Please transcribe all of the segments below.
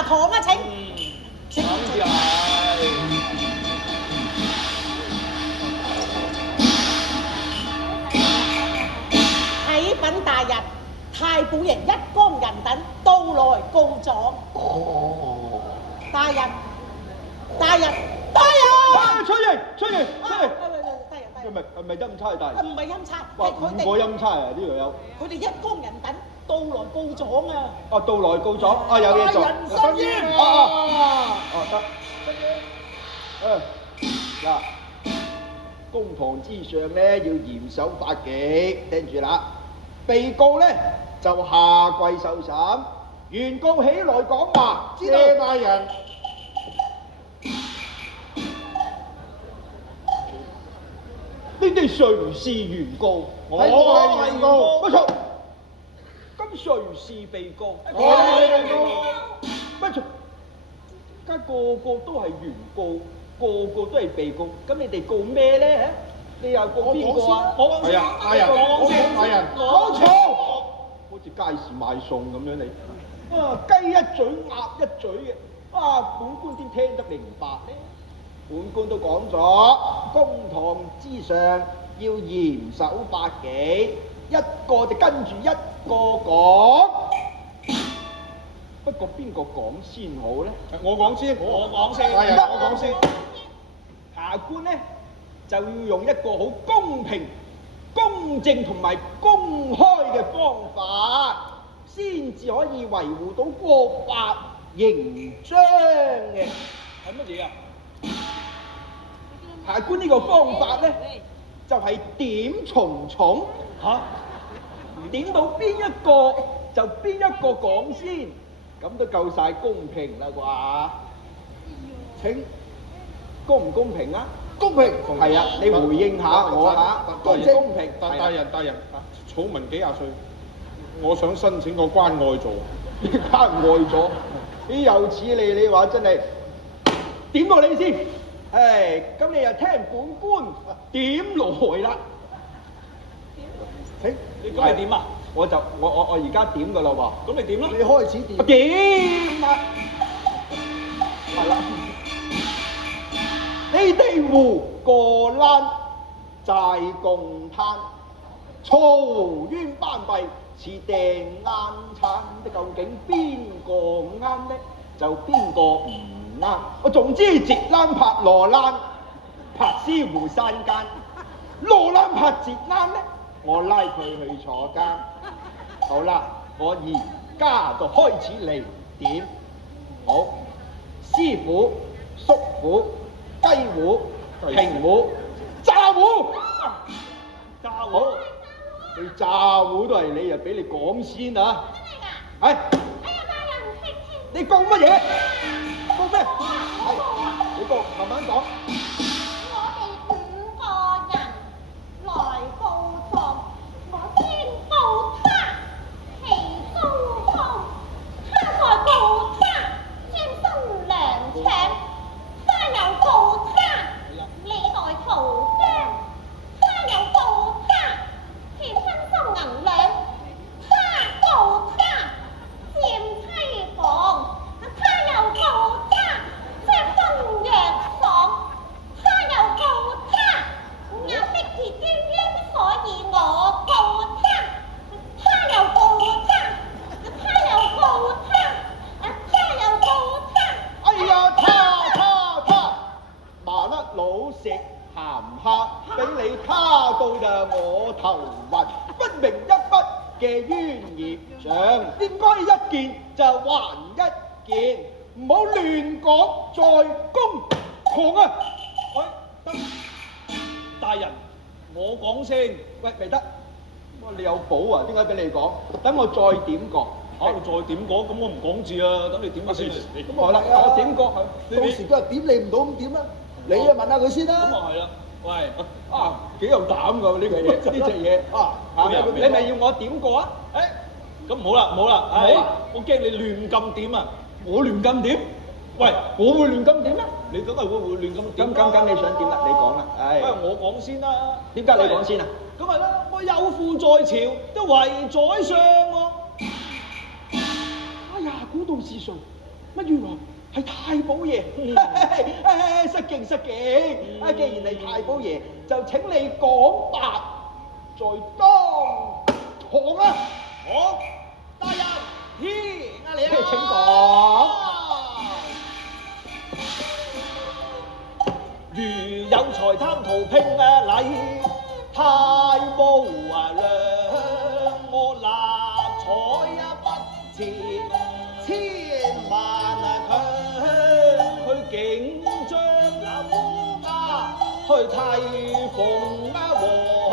茶堂啊，請。咁就係。啟稟大人，太保營一干人等到來告狀。哦，大人，大人，大人！出嚟，出嚟，出嚟！大人，大係人。咪陰差大人？唔係陰差，哇，係佢5個哋，陰差啊！呢度有。佢哋一干人等到來告狀啊！啊，到來告狀，啊有嘢做。大人申冤哦得。嗱，公堂之上咧要嚴守法紀，聽住啦。被告咧就下跪受審，原告起來講話。謝大人。呢啲誰是原告？我係原告。不錯。咁誰是被告？我係被告。不錯。而家個個都係原告，個個都係被告，咁你哋告咩咧？你又告邊個啊？我講先。係啊，大人，我講先。大人，冇錯。好似街市賣餸咁樣你。啊，雞一嘴鴨一嘴嘅，啊，本官點聽得明白咧？本官都講咗，公堂之上要嚴守法紀，一個就跟住一個講。不過邊個講先好咧？我講先。我講先。大人，我講先。下官咧就要用一個好公平、公正同埋公開嘅方法，先至可以維護到國法形章嘅。係乜嘢啊？下官呢個方法咧，就係點重重嚇，點到邊一個就邊一個講先，咁都夠晒公平啦啩？請公唔公平啊？公平，係啊，你回應下我嚇，公唔公平？大人，草民幾廿歲，我想申請個關愛座。你關愛咗，你又似你話真係點過你先？唉，咁你又聽本官點來啦？請你咁你點啊？我而家點噶啦喎。咁你點啦？你開始點？點啊？係啦。呢地湖過欄債共攤，嘈冤班閉似掟啱餐，究竟邊個啱呢？就邊個唔啱。我總之截欄拍羅欄，拍獅湖山間，羅欄拍截欄呢，我拉佢去坐監。好啦，我而家就開始嚟點。好，師傅、叔父、雞糊、平糊、炸糊。炸糊。好，你炸糊都係你，又俾你講先啊！係。哎呀，大人唔識聽。你告乜嘢？告咩？係，你告，慢慢講。我哋5個人來告狀，我先告他，其中痛，他再告他，先生良請，他又告他，你來逃疆，他又告他，其身收銀兩，他告他，佔妻房，他又告他，赤身藥爽，他又告他，壓迫鐵鸳鸯，所以我告他，他又告他，他又告他，他又告他。哎呀，他，麻甩佬食鹹蝦，俾你他到就我頭暈，分明一筆嘅冤孽帳，應該一件就還一件，唔好亂講再公堂啊！喂，得。大人，我講先。喂，未得，哇你有寶啊？點解俾你講？等我再點過。你再點講，咁我唔講字啊，等你點下先。咁好啦，我點過佢。到時佢話點你唔到咁點啊？你啊問下佢先咁啦。啊係啦。喂，啊，幾有膽㗎呢個嘢，呢隻嘢啊！你咪要我點過啊？咁唔好啦，唔好啦，好啊我驚你亂咁點啊！我亂咁點？喂，我會亂咁點咩？你梗係會亂咁點咁你想點啦？你講啦，唉。我講先啦。點解你講先啊？咁係啦，我有父在朝，都為宰相喎。哎呀，估到是誰？乜原來係太保爺？失敬失敬！既然係太保爺，就請你講白在當堂啦。好，大人，你啊，請講。如有才貪圖聘禮，太無量，我立彩不切，千萬強去景將那烏鴉去替鳳凰，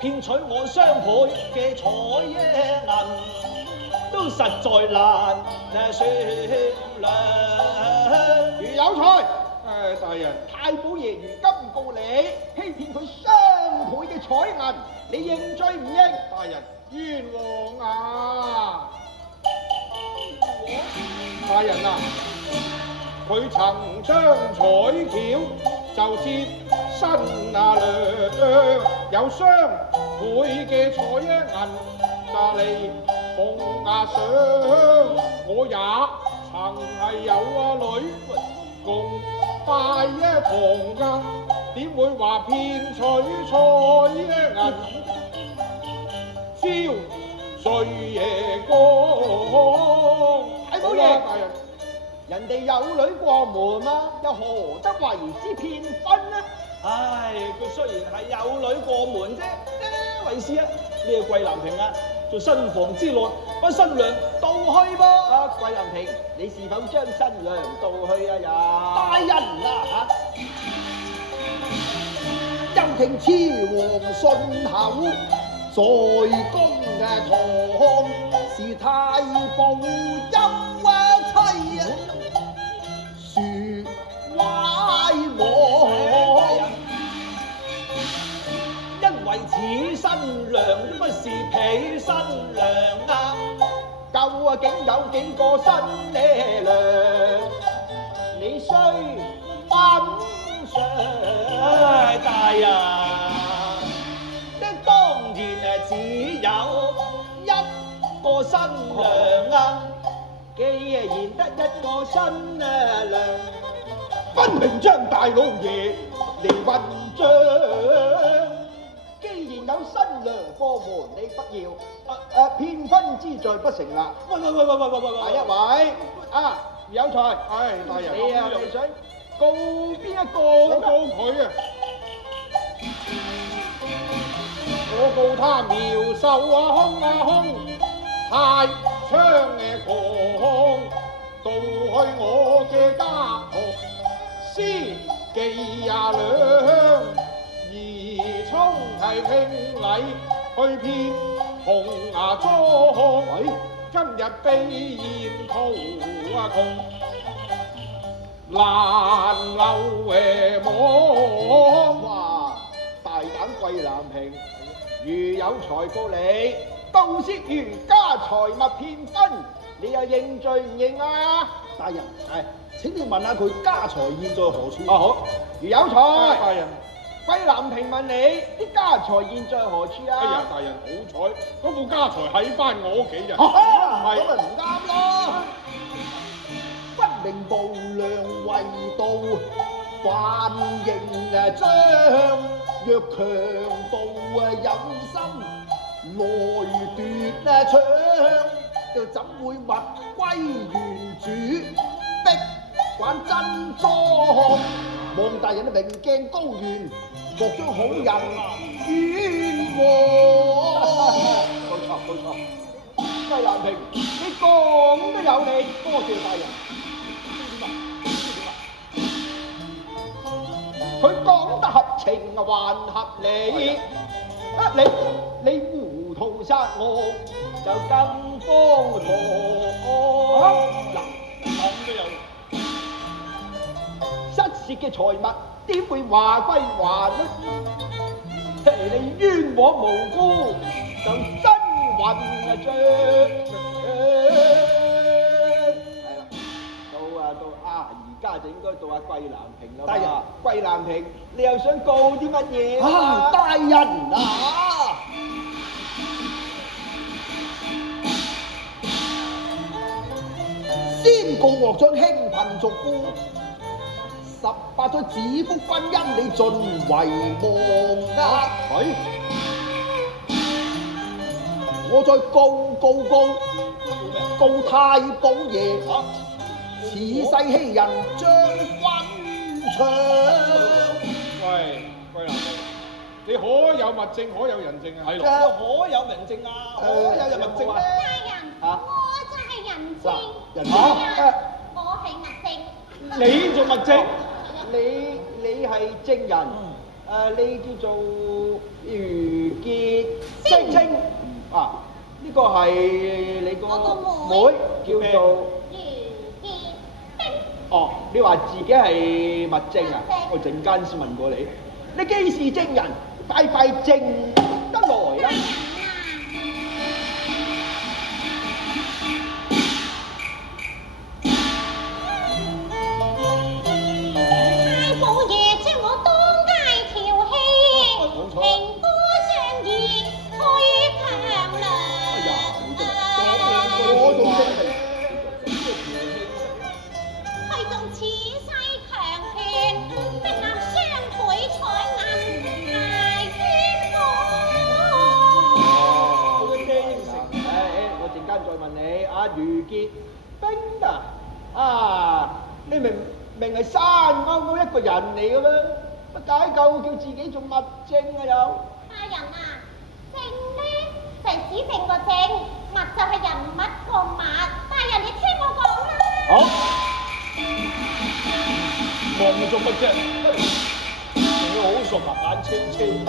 騙取我雙倍嘅彩銀，都實在難説量。如有才。大人，太保爺如今告你，欺騙佢雙倍嘅彩銀，你認罪唔認？大人，冤枉啊！大人啊，佢曾將彩橋就接新啊娘，有雙倍嘅彩銀就嚟奉啊上，我也曾係有女共拜堂噶，點會話騙取彩銀？朝睡夜光，太保爺，人哋有女過門嘛，又何得為之騙婚呢？唉，佢雖然係有女過門啫，為師啊，呢個桂南平啊，做新房之內，把新娘導去噃。啊，桂林平，你是否將新娘導去啊？也大人啊，又聽雌王信口，在宮堂是太保休妻啊，説歪我。因為此新娘都不是婢新娘啊，舊啊竟有幾個新娘，你需品嚐。唉，大人，當然只有一個新娘啊，既然得一個新娘，分明將大老爺嚟混帳。既然有新娘過門，你不要騙婚之罪不成立。喂，第一位啊，有才，大人，你啊你想告邊一個？我告佢啊！我告他苗秀空，太猖狂，盜去我嘅家學，私妓兩，而充係聘禮去騙紅牙莊，今日被嫌途窮。難留網，哇！大膽桂南平，如有才告你，盜竊儒家財物騙婚，你又認罪唔認啊？大人，請你問下佢家財現在何處？好，如有才，大人。桂南平問你啲家財現在何處啊？哎呀，大人好彩，嗰副家財喺翻我屋企咋，咁咪係唔啱咯。分明無良為盜，犯刑章。若強盜有心來奪槍，又怎會物歸原主？逼玩真裝，望大人明鏡高懸，莫將好人冤枉。冇錯，桂南平，你講都有理，多謝大人。佢講得合情還合理，你糊塗殺我就更荒唐。咁都有。失竊嘅財物點會話歸還呢？你冤枉無辜就真混帳。係啦，到而家就應該到阿桂南平啦。大人，桂南平，你又想告啲乜嘢啊？大人啊！先先告獲將興貧族夫，18歲指腹婚姻你盡為忘壓。我再告太保爺，此世欺人將軍長。喂，桂林，你可有物證，可有人證啊？係可有人證啊？可有人物證咩？大人，啊我就係人證，人係啊，我係物證。你做物證？你係證人，你叫做余潔晶啊，呢個係你個妹叫做如結冰。哦，你話自己係物證啊？我陣間先問過你，你既是證人，快證得來啦！太保爺將我當街調戲，情歌相宜推強我仲梁。證明。佢仲恃勢強權，逼男雙腿採銀捱冤枉。我陣間再問你，阿余潔冰啊，你明係山勾一個人嚟嘅咩？乜解救叫自己做物證啊又？大人啊，證呢就係指證個證，物就係人物個物。大人你聽我講啦。好，望做乜啫？你好熟啊，眼青青。太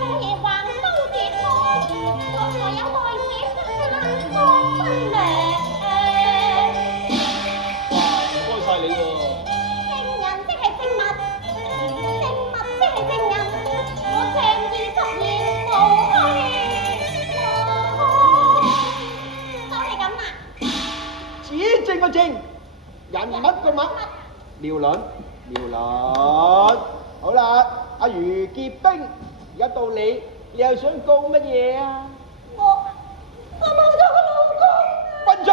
保爺橫刀奪愛，國內有內者不分分量。唔該晒你喎。證人即係證物，證物即係證人。我仗義執言無虛，就係咁啦。指證個證，人物個物，妙論。好啦，阿余潔冰，而家到你，你又想告乜嘢啊？我冇咗個老公。笨象，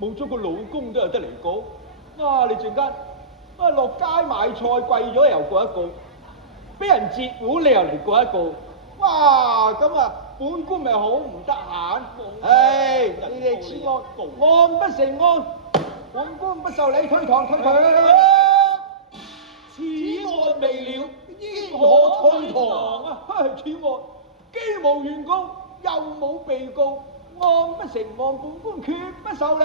冇咗個老公都有得嚟告。哇！你陣間落街買菜貴咗又告一告，俾人截糊你又嚟告一告。哇！咁啊，本官咪好唔得閒。唉，你哋此案案不成案，本官不受理，推堂。此案未了，應可推堂啊！此案既無原告，又冇被告，案不成案，本官決不受理。